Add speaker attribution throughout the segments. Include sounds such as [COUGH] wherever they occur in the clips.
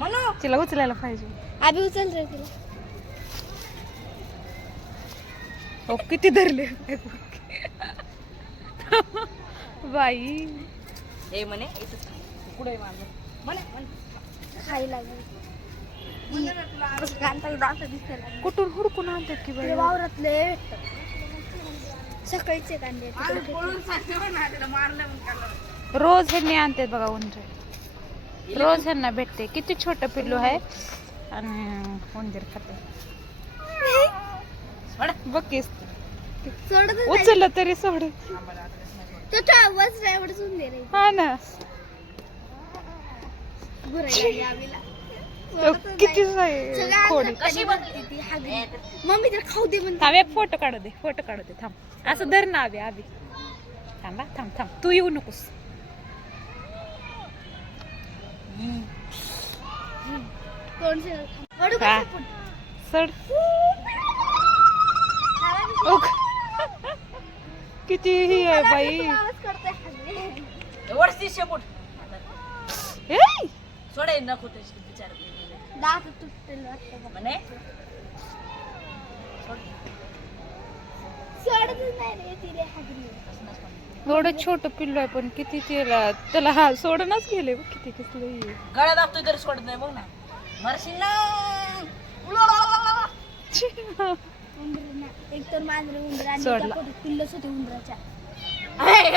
Speaker 1: म्हणू?
Speaker 2: तिला उचलायला पाहिजे.
Speaker 3: आधी उचल रे तिला.
Speaker 2: हो किती धरले. बाई.
Speaker 1: हे म्हणे. पुढे माझं म्हणे म्हणे.
Speaker 3: खायला लागली.
Speaker 2: कुठून हुडकून आणतात की बाई?
Speaker 3: वावरातले सकाळीचे कांदे
Speaker 1: पळून हो मारलं.
Speaker 2: रोज ह्यांनी आणतात बघा उंदरे. रोज ह्यांना भेटते. किती छोट पिल्लू आहे. आणि उंदीर खाते.
Speaker 1: सोड.
Speaker 2: बघ. उचललं तरी सोड.
Speaker 3: तो तो आवाज नाही एवढं सुंदर आहे.
Speaker 2: हा ना. किती
Speaker 3: मम्मी तर खाऊ दे म्हणते.
Speaker 2: फोटो काढू दे फोटो काढू दे थांब. असं धर ना आभी आभी थांबा थांब थांब. तू येऊ नकोस. ओक. किती ही आहे बाई?
Speaker 1: शेपूट! सोडे नको त्याची
Speaker 3: दात.
Speaker 1: म्हणे.
Speaker 2: एवढं छोट पिल्लू आहे पण किती त्याला त्याला हा सोडणच गेले बघ किती किती
Speaker 1: गळ्या दाबतोय तरी सोडत नाही बघ ना. मरशील ना उलालालाला.
Speaker 3: उंदर ना एक तर मांजरे उंदर आणि
Speaker 2: सोडला.
Speaker 3: त्या पोटात पिल्लंच होते उंदराच्या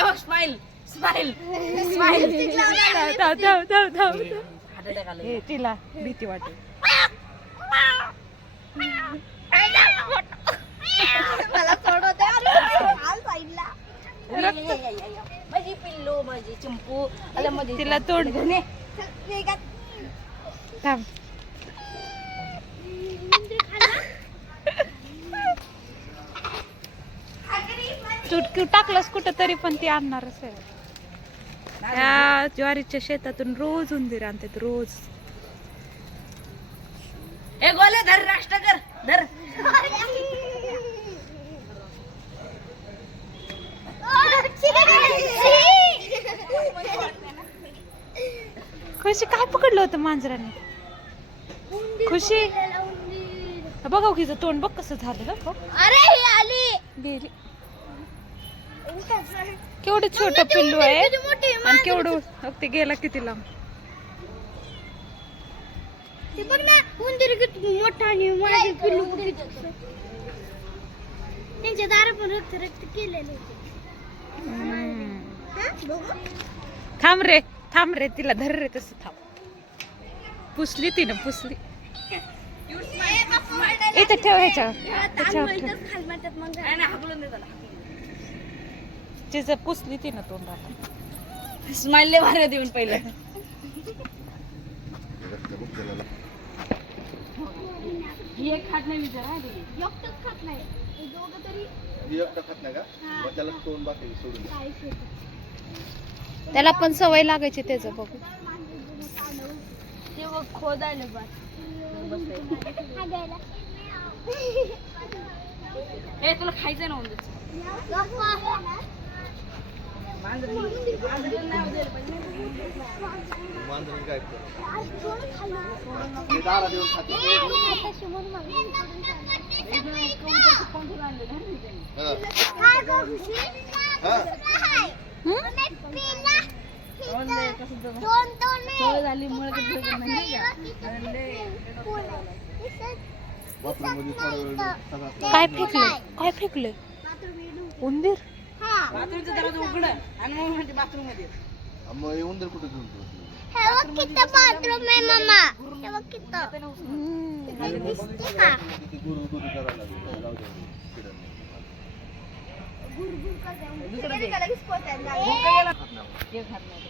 Speaker 1: बघ, स्माईल स्माईल स्माईल
Speaker 2: धाव, धाव, धाव, धाव.
Speaker 1: हात attack आला.
Speaker 2: हे तिला भीती वाटते
Speaker 3: मला हाल साईडला.
Speaker 1: माझी पिल्लू माझी चिंपू आला मध्ये
Speaker 2: तिला तोड. थांब चुटकी टाकलंस कुठं तरी पण ती आणणारच आहे. त्या ज्वारीच्या शेतातून रोज उंदीर आणतात रोज.
Speaker 1: हे गोले धर राष्ट्र कर धर.
Speaker 2: खुशी काय पकडलं होतं मांजराने? खुशी? बघा हिचं तोंड बघ कसं झालं
Speaker 3: अरे आली.
Speaker 2: गेली. केवढं छोट पिल्लू आहे आणि केवढं ते गेला किती लांब
Speaker 3: ती बघ ना उंदीर किती मोठा आणि माझे पिल्लू. त्यांच्या दारा पण रक्त रक्त केलेलं. हा?
Speaker 2: थांब रे थांब रे तिला धर रे तसं थांब. पुसली तिनं पुसली. इथं ठेव तिचं पुसली तिनं तोंडाला.
Speaker 1: स्माईल लय भारी देऊन पहिलं. ही एक खात नाही विचार हा ती.
Speaker 3: एकटंच खात नाही. हे दोघं तरी
Speaker 4: ही एकटा खात नाही का? मग त्याला तोंड बाकी सोडून द्या.
Speaker 3: काय शेतात.
Speaker 2: त्याला पण सवय लागायची त्याचं बघ
Speaker 3: ते बघ खोदायला बस.
Speaker 1: हे तुला खायचं ना उंदीर?
Speaker 4: मांजरीने काय करतं? दारा देऊन खाते
Speaker 2: काय फेकलं काय फेकलं उंदीर
Speaker 1: बाथरूमचं दरवाजा उघड आणि मग म्हणजे बाथरूममध्ये.
Speaker 4: हा, मग हे उंदीर कुठे घेऊन ठेवतो?
Speaker 3: बाथरूम आहे मामा. हे बघ किती.
Speaker 2: हम्म.
Speaker 4: किती गुरु गुरु करायला लागले. जाऊ दे फिरत नाही.
Speaker 1: हे खात नाही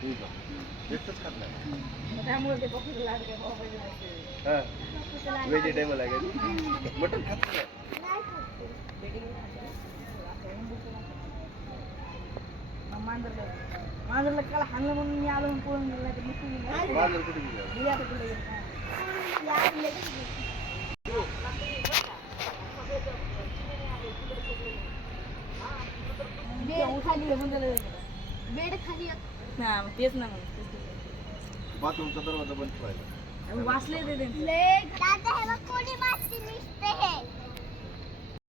Speaker 4: ठीक आहे. एकटंच [LAUGHS] खात नाही.
Speaker 1: मग त्यामुळे ते बकरीला लाड काय बाबाजी नाही.
Speaker 4: हा व्हेजिटेबल आहे का? मटन खात नाही
Speaker 1: मग मांजरला मांजरला काल हाणलं म्हणून मी आलो म्हणून पळून गेला तर गेला.
Speaker 4: मांजर कुठे गेलं
Speaker 1: गेली आता कुठे गेली. ते उठाली घेऊन त्याला-
Speaker 3: बेड खाली
Speaker 1: हा, मग तेच ना मग तेच ना.
Speaker 4: बाथरूमचा दरवाजा बंद ठेवायचा
Speaker 1: वाचले ते त्यांचे.
Speaker 5: दादा हे बघ कोणी